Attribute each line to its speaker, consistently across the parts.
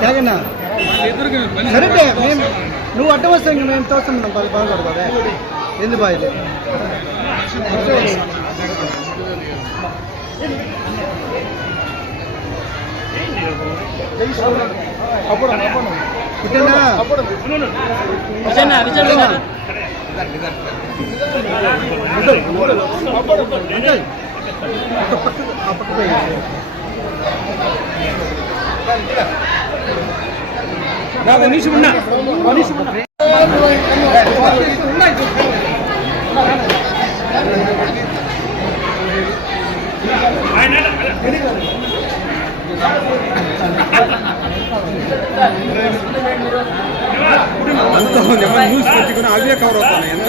Speaker 1: తాగన్నా సరే మేము నువ్వు అడ్డం వస్తే ఇంక మేము తోస్తున్నాం పది బాగుపడతావే ఎందు బాయ్ ఇటన్నా
Speaker 2: అంత న్యూస్ పెట్టుకుని అవే కవర్ అవుతాయి ఎంత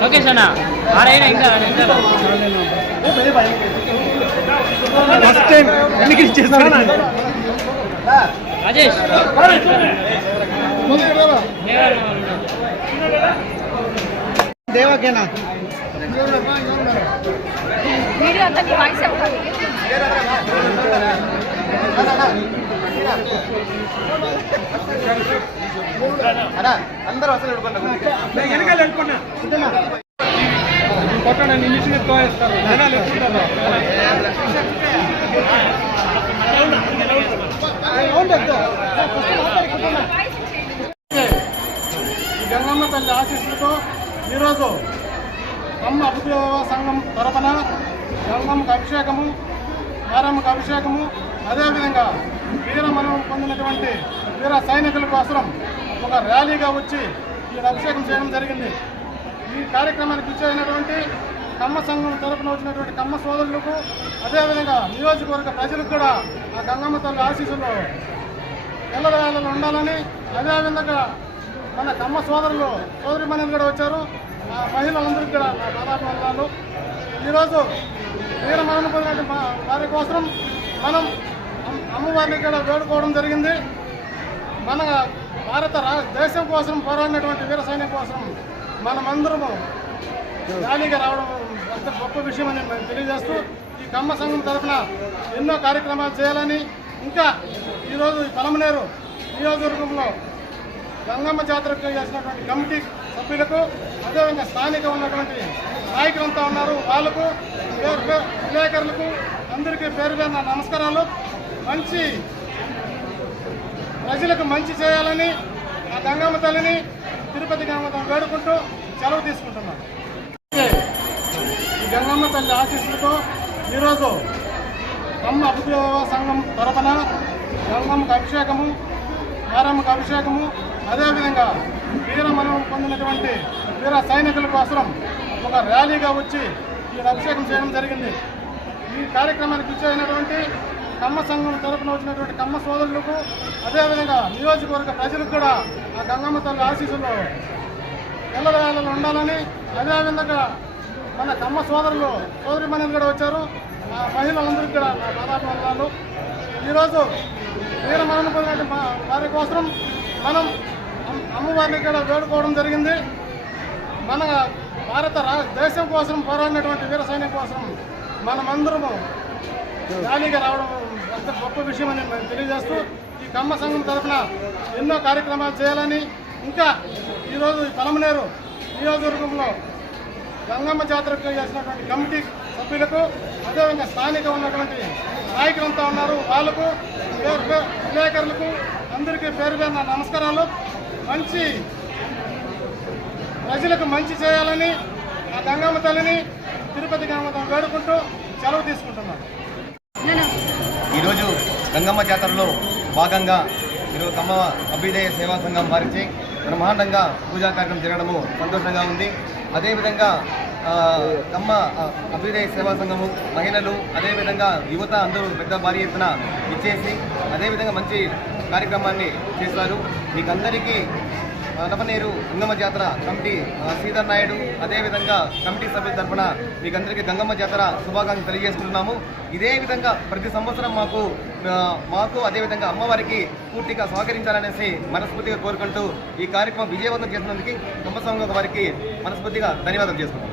Speaker 3: లోకేష్ అన్న ఆడైనా ఇంకా
Speaker 1: ఫస్ట్ టైం
Speaker 3: రాజేష్.
Speaker 1: దేవాకేనా?
Speaker 4: వీడియో అంతా వాయిస్ అవుతుంది
Speaker 1: అందరూ అసలు
Speaker 2: వెనకాల వెళ్ళిపోయినా కొట్టండి నిమిషం తోయేస్తారు జనాలు
Speaker 1: గంగమ్మ తల్లి ఆశీస్సులతో ఈరోజు అమ్మ అభిదేవ సంఘం తరఫున గంగమ్మకు అభిషేకము మారమ్మకు అభిషేకము. అదేవిధంగా వీరమరణం పొందినటువంటి వీర సైనికుల కోసం ఒక ర్యాలీగా వచ్చి ఈ అభిషేకం చేయడం జరిగింది. ఈ కార్యక్రమానికి ఇచ్చేసినటువంటి కమ్మ సంఘం తరపున వచ్చినటువంటి కమ్మ సోదరులకు అదేవిధంగా నియోజకవర్గ ప్రజలకు కూడా ఆ గంగమ్మ తల్లి ఆశీస్సులు ఎల్లవేళలు ఉండాలని అదేవిధంగా మన కమ్మ సోదరులు సోదరి కూడా వచ్చారు. ఆ మహిళలందరికీ కూడా నా పాదాభివందనాలు. ఈరోజు వీర మరణ పొందిన వారి కోసం మనం అమ్- అమ్మవారిని ఇక్కడ వేడుకోవడం జరిగింది. మన భారత రా దేశం కోసం పోరాడినటువంటి వీర సైన్యం కోసం మనమందరము ర్యాలీగా రావడం అంత గొప్ప విషయం అని మేము తెలియజేస్తూ ఈ కమ్మ సంఘం తరఫున ఎన్నో కార్యక్రమాలు చేయాలని ఇంకా ఈరోజు ఈ పలమనేరు నియోజకవర్గంలో గంగమ్మ జాతరకు చేసినటువంటి కమిటీ సభ్యులకు అదేవిధంగా స్థానిక ఉన్నటువంటి వాళ్ళకు విలేకరులకు అందరికీ పేరు పేరు నా నమస్కారాలు. మంచి ప్రజలకు మంచి చేయాలని ఆ గంగమ్మ తల్లిని తిరుపతి గంగమ్మ వేడుకుంటూ సెలవు తీసుకుంటున్నాను. ఈ గంగమ్మ తల్లి ఆశీస్సులతో ఈరోజు అమ్మ అభిదేవ సంఘం తరపున గంగమ్మకు అభిషేకము మారమ్మకు అభిషేకము అదేవిధంగా వీరమరణం పొందినటువంటి వీర సైనికుల కోసం ఒక ర్యాలీగా వచ్చి ఈ అభిషేకం చేయడం జరిగింది. ఈ కార్యక్రమానికి ఇచ్చేసినటువంటి కమ్మ సంఘం తరపున వచ్చినటువంటి కమ్మ సోదరులకు అదేవిధంగా నియోజకవర్గ ప్రజలకు కూడా ఆ గంగమ్మ తల్లి ఆశీస్సులు ఎల్లవేళలు ఉండాలని అదేవిధంగా మన కమ్మ సోదరులు సోదరి కూడా వచ్చారు. ఆ మహిళలందరికీ కూడా నా పాదాభివందనాలు. ఈరోజు వీర మరణ పొందిన వారి కోసం మనం అమ్మవారిని కూడా వేడుకోవడం జరిగింది. మన భారత దేశం కోసం పోరాడినటువంటి వీర సైన్యం కోసం మనమందరము ర్యాలీగా రావడం అంత గొప్ప విషయం అని మేము తెలియజేస్తూ ఈ కమ్మ సంఘం తరఫున ఎన్నో కార్యక్రమాలు చేయాలని ఇంకా ఈరోజు ఈ పలమనేరు నియోజకవర్గంలో గంగమ్మ జాతరకు చేసినటువంటి కమిటీ సభ్యులకు అదేవిధంగా స్థానిక ఉన్నటువంటి నాయకులంతా ఉన్నారు. వాళ్ళకు విలేకరులకు అందరికీ పేరు పేరు నమస్కారాలు. మంచి ప్రజలకు మంచి చేయాలని ఆ గంగమ్మ తల్లిని తిరుపతి గంగమ్మ వేడుకుంటూ సెలవు తీసుకుంటున్నాను.
Speaker 5: ఈరోజు గంగమ్మ జాతరలో భాగంగా ఈరోజు కమ్మ అభ్యుదయ సేవా సంఘం వారిచి బ్రహ్మాండంగా పూజా కార్యక్రమం జరగడము సంతోషంగా ఉంది. అదేవిధంగా కమ్మ అభ్యుదయ సేవా సంఘము మహిళలు అదేవిధంగా యువత అందరూ పెద్ద భారీ ఎత్తున ఇచ్చేసి అదేవిధంగా మంచి కార్యక్రమాన్ని చేశారు. మీకందరికీ నవనేరు గంగమ్మ జాతర కమిటీ శ్రీధర్ నాయుడు అదేవిధంగా కమిటీ సభ్యుల తరఫున మీకందరికీ గంగమ్మ జాతర శుభాకాంక్షలు తెలియజేస్తున్నాము. ఇదే విధంగా ప్రతి సంవత్సరం మాకు మాకు అదేవిధంగా అమ్మవారికి పూర్తిగా సహకరించాలనేసి మనస్ఫూర్తిగా కోరుకుంటూ ఈ కార్యక్రమం విజయవంతం చేసినందుకు కుటుంబ సంఘం వారికి మనస్ఫూర్తిగా ధన్యవాదాలు చేసుకుంటాం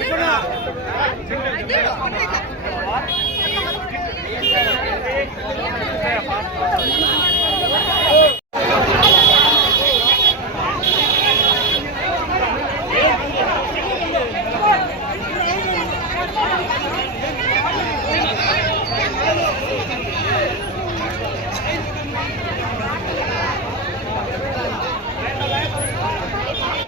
Speaker 4: చెప్పండి